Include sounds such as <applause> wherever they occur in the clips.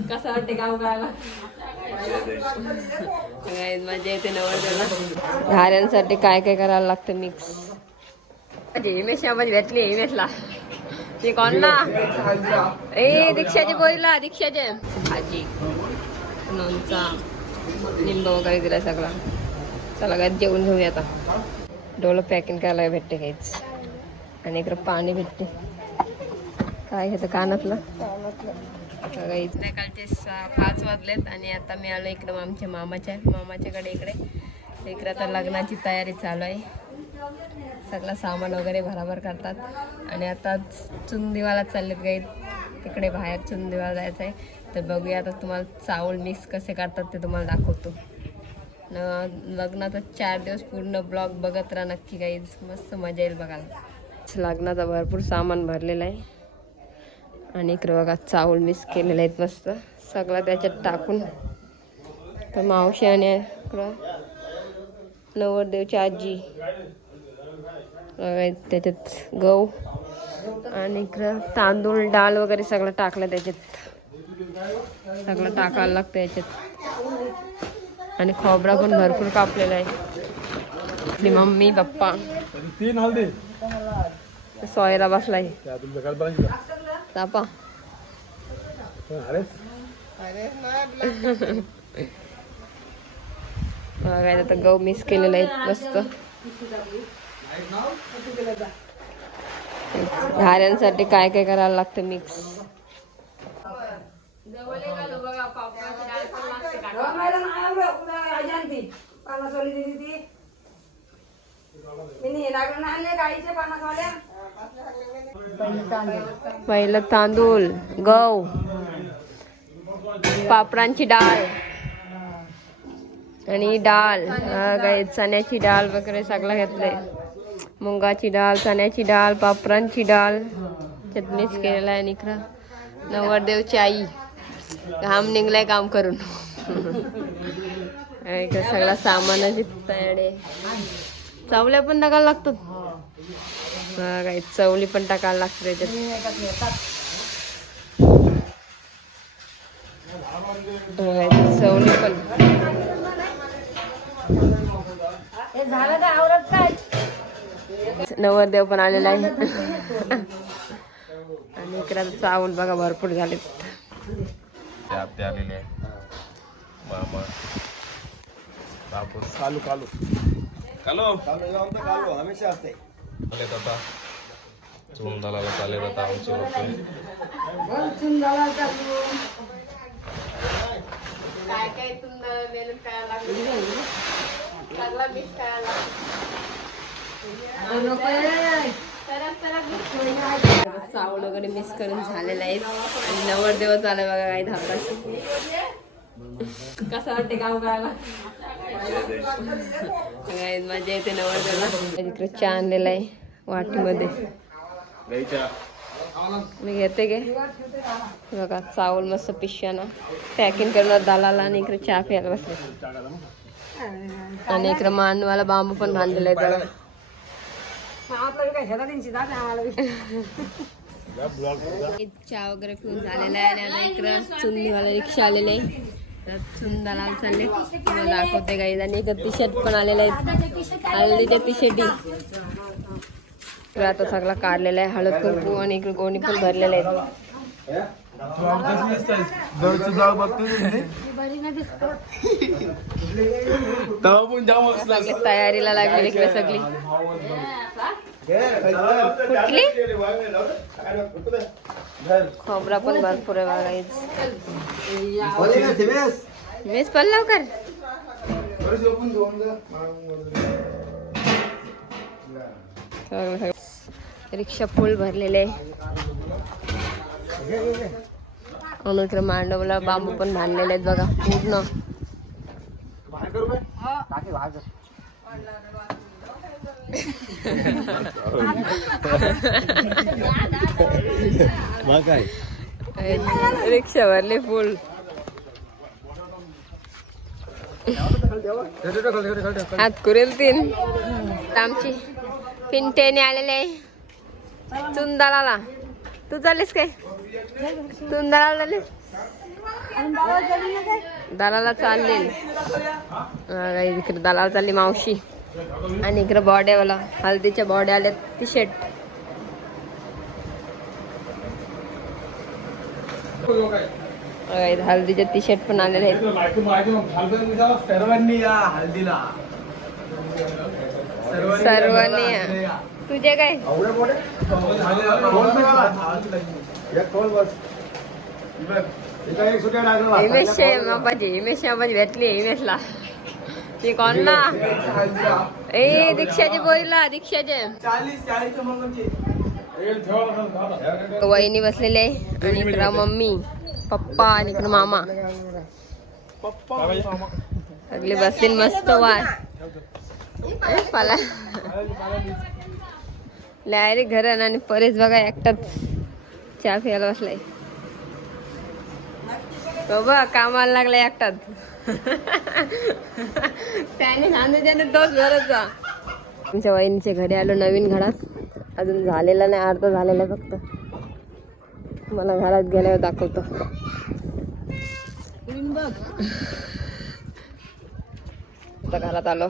कसं वाटते गाव गायला मजा येते घाऱ्यांसाठी काय काय करायला लागतं मिक्स माझी इमेश आवाज भेटली इमेशला ए दीक्षाची बोरीला दीक्षाचे भाजी लोणचा लिंब वगैरे दिला सगळा. चला काय जेवून घेऊया आता. डोलं पॅकिंग करायला भेटते काहीच. आणि इकडं पाणी भेटते. काय घेतं कानातलं? हो. काहीच सकाळचे सहा पाच वाजलेत आणि आता मी आलो इकडं आमच्या मामाच्या मामाच्याकडे इकडे. इकडे आता लग्नाची तयारी चालू आहे. सगळं सामान वगैरे भराभर करतात. आणि आता चुंदीवाला चाललेत गाई तिकडे बाहेर चुंदीवाला जायचं आहे तर बघूया आता तुम्हाला चावल मिक्स कसे करतात ते तुम्हाला दाखवतो. न लग्नाचा चार दिवस पूर्ण ब्लॉग बघत राहा नक्की गाईज मस्त मजा येईल बघायला. लग्नाचा भरपूर सामान भरलेलं आहे. आणि इकडे बघा चावल मिक्स केलेले आहेत मस्त. सगळं त्याच्यात टाकून. तर मावशी आणि इकडं नवरदेवची आजी. त्याच्यात गहू आणि इकडं तांदूळ डाळ वगैरे सगळं टाकलं त्याच्यात. सगळं टाकायला लागतं याच्यात. आणि खोबरा पण भरपूर कापलेला आहे. आपली मम्मी पप्पा. सोयरा बसलाय. त्या बघायला तर गहू मिक्स केलेले आहे मस्त. घाऱ्यांसाठी काय काय करायला लागतं मिक्स? पहिलं तांदूळ गहू पापडांची डाळ. आणि डाळ काय चण्याची डाळ वगैरे सगळं घेतलंय. मुंगाची डाळ चण्याची डाळ पापरांची डाळ. चटणीच केलेला आहे निकरा नवरदेवची आई. घाम निघलाय काम करून. <laughs> आणि इकडे सगळा सामानाची तयारी आहे. चावल्या पण नका लागतात. हा काय चवली पण टाकायला लागते त्याच्यात. काय चवली पण. नवरदेव पण आलेला आहे. आणि इकडे आता चावल बघा भरपूर झाले आलेले मामा. कालू कालू. कालो. कालू. हमेशा असते. आलेत आता चुंदाला चालेत आता आमचे लोक. काय काय तुम्हाला मेहनत करायला चावल वगैरे मिस करून झालेलं आहे आणि नवरदेव आलाय बघा काही धावता कसं वाटते गाव गायला मजा येते नवरदेवाला तिकडे चहा आणलेला आहे वाटीमध्ये. मी घेते गे. बघा चावल मस्त पिशव्यानं. पॅकिंग करून दलाला आणि इकडे चहा प्यायला बसले. आणि इकडे मानवाला बांबू पण बांधलेला आहे बघा. <laughs> चहा वगैरे पिऊन झालेला आहे आणि आता इकडं चुंदीवाला रिक्षा आलेले आहे. तर चुंदाला चालले तुम्हाला दाखवते काही आणि इकडं टी शर्ट पण आलेले आहेत हळदीच्या टी शर्टी इकडे आता सगळा काढलेला आहे. हळद कुंकू आणि इकडे गोणी पण भरलेले आहेत. तयारीला लागलेली इकडे सगळी. खोबरा पण भरपूर आहे बघायच मेस पण लवकर. रिक्षा फुल भरलेले आहे. आणि इकडे मांडवला बांबू पण बांधलेले आहेत बघा पूर्ण. काय? रिक्षा भरली फुल हात कुरेल तीन. आमची पिंटेने आलेले. चुंदाळाला तू चाललीस काय? चुंदाळाला झाले दलाला चालले इकडे दलाला चालली मावशी. आणि इकडे बॉड्यावाला हल्दीच्या बॉड्या आल्या टी शर्ट हल्दीचे टी शर्ट पण आलेले आहेत. सर्वांनी या हल्दीला सर्वांनी या. तुझे काय? हिमेश हिमेश भेटली हिमेशला ती कोणला ए दीक्षाची बोरीला दीक्षाचे चाळीस चाळीस वहिनी बसलेले आणि इकडं मम्मी पप्पा आणि इकडं मामा. सगळे बसतील मस्त वाय ए, पाला. डायरेक्ट घर आणि परेश बघा एकटाच चहा प्यायला बसलाय. तो कामाला लागलाय एकटाच. <laughs> आमच्या वहिनीच्या घरी आलो नवीन घरात. अजून झालेला नाही अर्धा झालेला फक्त. मला घरात गेल्यावर दाखवतो. आता घरात आलो.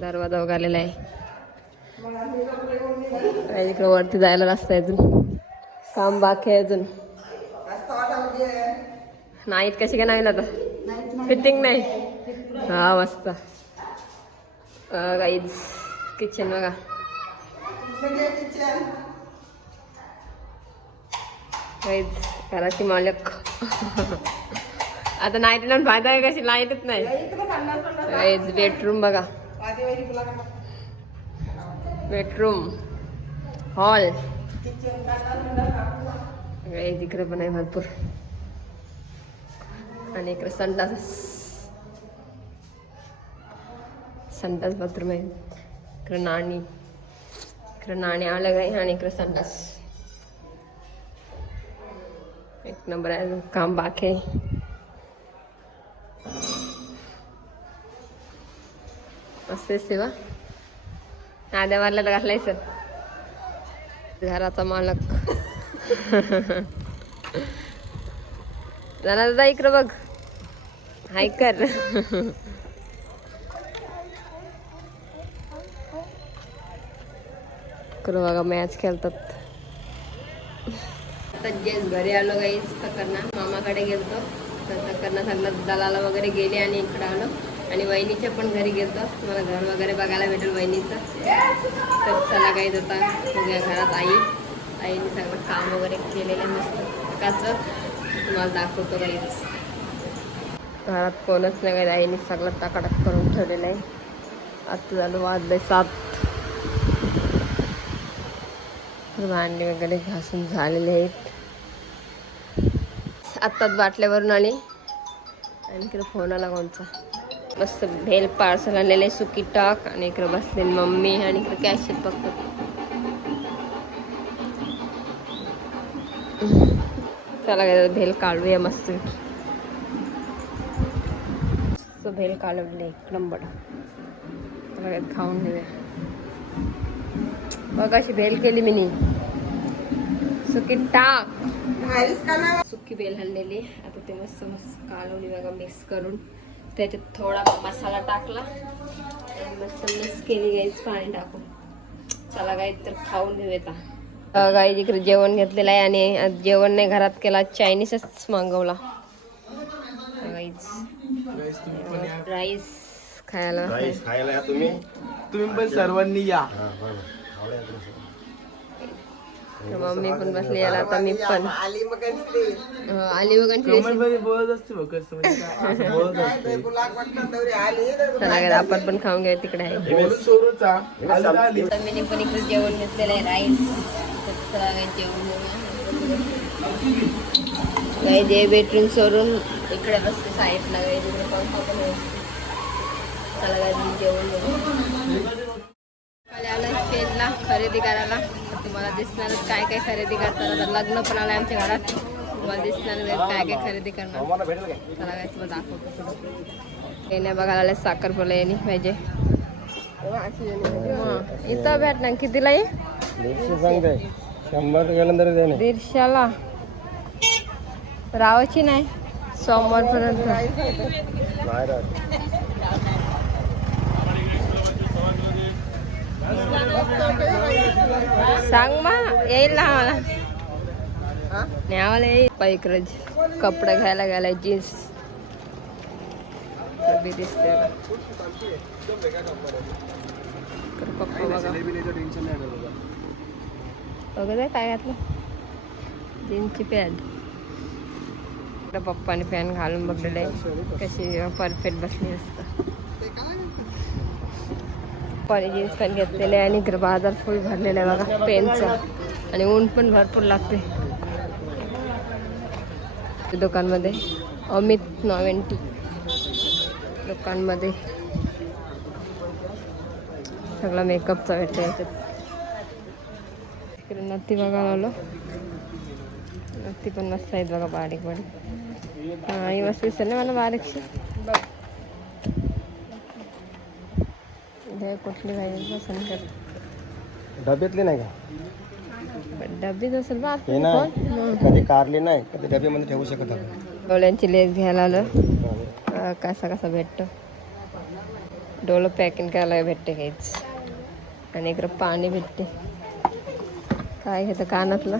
दरवाजा उघडलेला आहे. इकडे वरती जायला रस्ता आहे अजून. काम बाकी आहे अजून. नाहीत कशी काय नाही आता? फिटिंग नाही. हा मस्त. गाईज किचन बघा. गाईज घराची मालक. आता नाईट लावून फायदा आहे कशी लाईटच नाही. गाईज बेडरूम बघा. बेडरूम हॉल गाईज इकडे पण आहे भरपूर. आणि इकडे संडास संडास बाथरूम आहे इकडे नाणी इकडे नाणी अलग आहे आणि इकडं संडास एक नंबर आहे काम बाकी। आहे मस्त सेवा। आद्या मारला तर घालायचं घराचा मालक। जरा <laughs> दादा इकडं बघ हाय कर इकडं बघा मॅच खेळतात. जेस घरी आलो गाईच तकरना मामाकडे गेलतो. तर तकरना सांगलं दलाला वगैरे गेले आणि इकडं आलो. आणि वहिनीच्या पण घरी गेलतो. मला घर वगैरे बघायला भेटेल वहिनीचं. तर चला गाईच आता बघूया घरात आई. आईने सगळं काम वगैरे केलेलं मस्त. काचं? तुम्हाला दाखवतो गाईच घरात कोणच नाही आईने सगळं टाकाटाक करून ठेवलेलं आहे. आता झालं वाजलंय सात. तर भांडे वगैरे घासून झालेले आहेत. आत्ताच बाटल्यावरून आली आणि इकडे फोन आला कोणचा मस्त भेल पार्सल आलेले सुकी टाक आणि इकडे बसलेली मम्मी आणि इकडे कॅश बघतो चला काय भेल काढूया मस्त. मस्त भेल काढवले एक नंबर. चला खाऊन घेऊया. मग अशी भेल केली मी नाही सुकी टाक सुकी बेल हल्लेली आता ते मस्त मस्त कालवली बघा मिक्स करून त्याच्यात थोडा मसाला टाकला आणि मस्त मिक्स केली गाईच पाणी टाकून चला गाई तर खाऊन घेऊ आता गाई इकडे जेवण घेतलेलं आहे आणि आज जेवण नाही घरात केला चायनीजच मागवला गाईच राईस खायला खायला या तुम्ही तुम्ही पण सर्वांनी या मम्मी पण बसली याला आता मी पण आली असते बघ कसं म्हणजे <laughs> आपण पण खाऊन घेऊ तिकडे. आहे आली आली. मी पण इकडे जेवण घेतलेलं आहे राईस. जेवण जे बेडरूम सोडून इकडे बसते साईडला. चला जेवण खरेदी करायला. तुम्हाला दिसणारच काय काय खरेदी करताना लग्न पण आलं आमच्या घरात. तुम्हाला दिसणार काय काय खरेदी करणार. चला काय दाखवतो येण्या बघायला आल्या साखरपुला येणे पाहिजे. इथं भेटणार कितीला ये दीडशे शंभर रावायची नाही. सोमवारपर्यंत बाहेर आहे. सांग मा येईल ना आम्हाला. न्यावाला येईल पायकरज कपडे घ्यायला गेलाय जीन्स. बी दिसते बघा. काय घातलं? जीन्सची पॅन्ट. पप्पाने पॅन्ट घालून बघलेलं आहे. कशी परफेक्ट बसली असतं. कॉलेजेस जीन्स घेतलेले आहे आणि इकडे बाजार फुल भरलेला आहे बघा पेनचा. आणि ऊन पण भरपूर लागते. दुकानमध्ये अमित नॉवेंटी. दुकानमध्ये सगळा मेकअपचा भेटतो याच्यात तिकडे नत्ती बघा आलो. नत्ती पण मस्त आहेत बघा बारीक बारीक हा ही मस्त दिसते ना मला बारीकशी? बघ कुठली पाहिजे पसंत डब्यातले नाही का? डब्बीच असेल बा हे ना कधी कारले नाही कधी डब्यामध्ये ठेवू शकत आपण. डोळ्यांची लेस घ्यायला आलं. कसा कसा भेटतो? डोळं पॅकिंग करायला भेटते काहीच. आणि इकडं पाणी भेटते. काय घेतं कानातलं?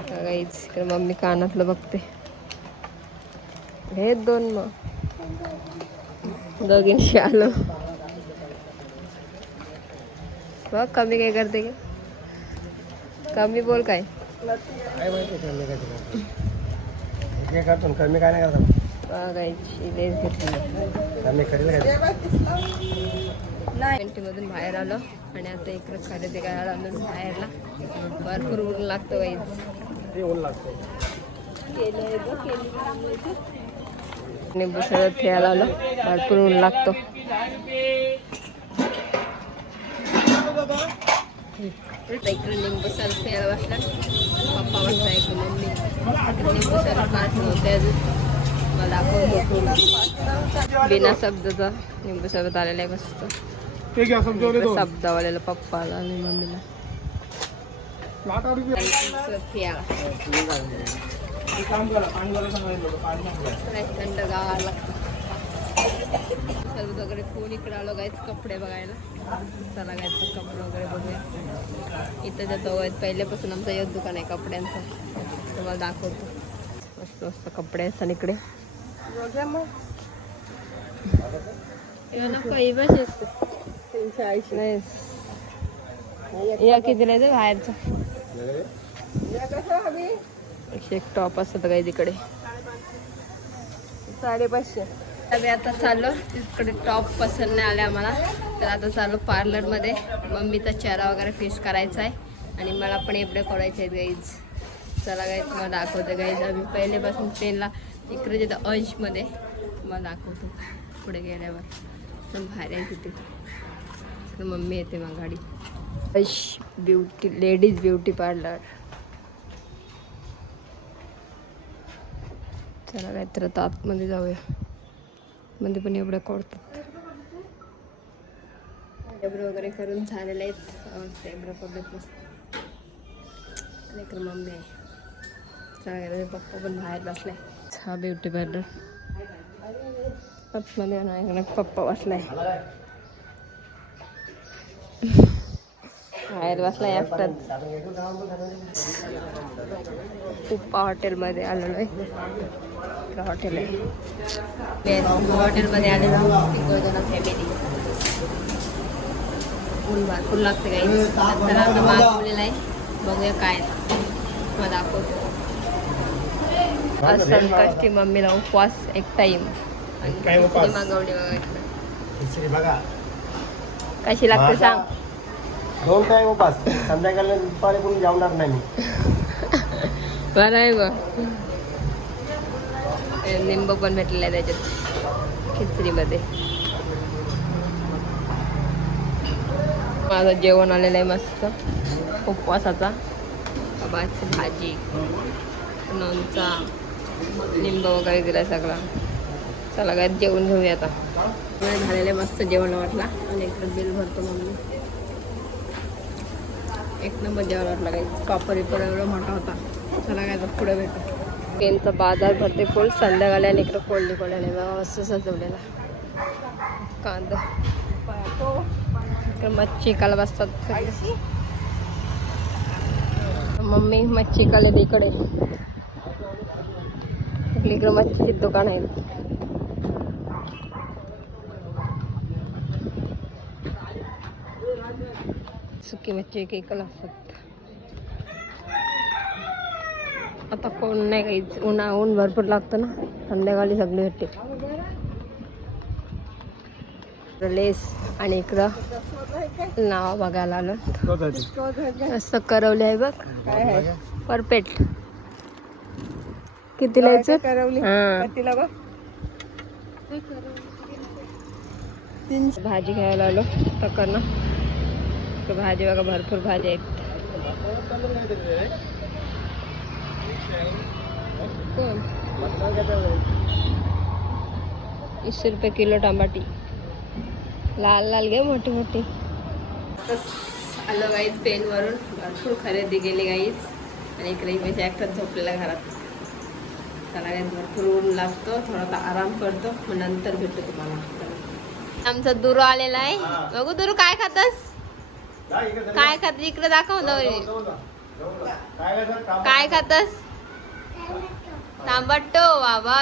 काहीच. इकडे मम्मी कानातलं बघते. हे दोन मग. दोघींशी आलो. बघ कमी काय करते का कमी बोल काय. काय माहिती कमी काय ते काय करतो कमी काय नाही करत बघायची लेस घेतली. कमी करेल काय मधून बाहेर आलो आणि आता इकडे खरेदी करायला आलो बाहेरला. भरपूर ऊन लागतं वाईच ते ऊन लागतं? निंबू सरबत खेळायला आलो. भरपूर ऊन लागतो. इकडे निंबू सरबत खेळायला बसला. पप्पा बसला इकडे मम्मी निंबू सरबत पाच नव्हते अजून. मला दाखवतो बिना शब्दाचा निंबू सरबत आलेला आहे मस्त. शब्दावाल्याला पप्पाला आणि मम्मीला. थंड लागतं. सर्व वगैरे कोण इकडे आलो गायच कपडे बघायला. चला गायचं कपडे वगैरे बघूया. इथं आहेत पहिल्यापासून आमचं एक दुकान आहे कपड्यांचं. तुम्हाला दाखवतो. मस्त मस्त कपडे आणि इकडे. तीनशे ऐंशी नाही या कितीला आहे ते? बाहेरचं. एकशे एक टॉप असतात काही तिकडे साडेपाचशे. आम्ही आता चाललो. तिकडे टॉप पसंत नाही आले आम्हाला. तर आता चाललो पार्लरमध्ये मम्मीचा चेहरा वगैरे फिश करायचा आहे. आणि मला पण एवढे करायचे आहेत गाईज चला गाईज मला दाखवते गाईज आम्ही पहिलेपासून ट्रेनला इकडे जेथं अंशमध्ये मला दाखवतो. पुढे गेल्यावर. पण भारी आहे तिथे. तर मम्मी येते मग गाडी. अंश ब्युटी लेडीज ब्युटी पार्लर चला काय तर आतमध्ये जाऊया. मध्ये पण एवढ्या कोडतात एवढं वगैरे करून झालेले आहेत. एवढं पद्धत मस्त आणि इकडे मम्मी आहे. पप्पा पण बाहेर बसलाय. हा ब्युटी पार्लर आतमध्ये नाही पप्पा बसलाय. बाहेर बसलाय एकटाच उप्पा हॉटेलमध्ये आलेलो आहे हॉटेल आहे. हॉटेलमध्ये आलेलो फॅमिली ऊन भरपूर लागते काही तर आता मागवलेलं आहे. बघूया काय मला दाखवतो. आज संकष्टी मम्मीला उपवास एक टाइम काय उपवास? मागवली बघा कशी लागते सांग. दोन टाइम उपास. संध्याकाळी दुपारी कोणी जेवणार नाही मी. बरं आहे बघ. लिंब पण भेटलेलं आहे त्याच्यात खिचडीमध्ये. माझं जेवण आलेलं आहे मस्त. उपवासाचा. कबाची भाजी लोणचा लिंब वगैरे दिला सगळा. चला काय जेवण घेऊया आता. झालेलं आहे मस्त जेवण वाटला. आणि एकदा बिल भरतो मम्मी. एक नंबर जेवण वाटला काही कॉपर इकडं एवढा मोठा होता. चला काय तर पुढे भेटू. चिकनचा बाजार भरते फुल संध्याकाळी आणि इकडं कोल्डी कोल्याने बघा मस्त सजवलेला. कांदा. इकडं मच्छी काला बसतात. मम्मी मच्छी काले इकडे. इकडे मच्छीचे दुकान आहे. सुकी मच्छी एक एकला असतात आता कोण नाही काही उन्हा ऊन भरपूर लागतं ना. संध्याकाळी सगळी भेटते. लेस आणि इकडं नाव बघायला आलं मस्त करवले आहे बघ. परफेक्ट. किती लिहायचं हा. भाजी घ्यायला आलो. टक्कर भाजी बघा भरपूर भाजी आहेत. कोण? वीस रुपये किलो टमाटी. लाल लाल घे मोठी मोठी. आलो गाईज पेन वरून भरपूर खरेदी केली गाईज आणि इकडे मी एकटाच झोपलेला घरात. त्याला काही भरपूर ऊन लागतो थोडासा आराम करतो. मग नंतर भेटतो तुम्हाला. आमचा दुरू आलेला आहे. बघू दुरू काय खातस? काय खात इकडे दाखव ना काय खातस? तांबटो बाबा.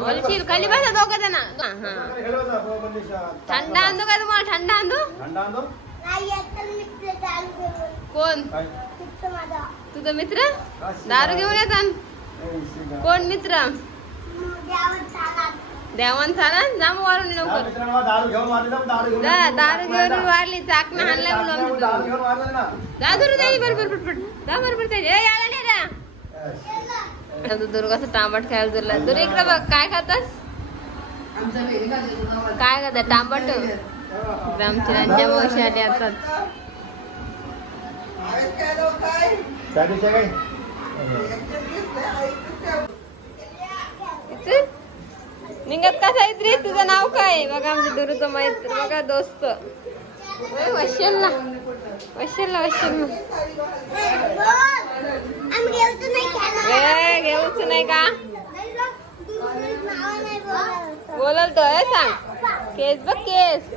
वळशील, खाली बसा दोघं जण. हा थंड आणतो का तुम्हाला? थंड आणतो? कोण? तुझा मित्र? दारू घेऊन येतात कोण मित्र? देवान चालन जा मग वारून लवकर. जा, दारू घेऊन वारली म्हणून आमचं दुरू. जा दुरू जाई बरोबर पटपट जा बरोबर जाई ए याला नाही रा आता दुर्ग टांबट खायला दुरला दुर इकडे बघ काय खातस? काय खाता टांबट आमची रंजा मावशी आली आता. चल. निघत का रे तुझं नाव काय? बघा आमचे दुरूचं मैत्र. बघा दोस्त. वशील ना वशील ना वशील ना घेऊच नाही का? बोलल तो हे सांग. केस बघ केस.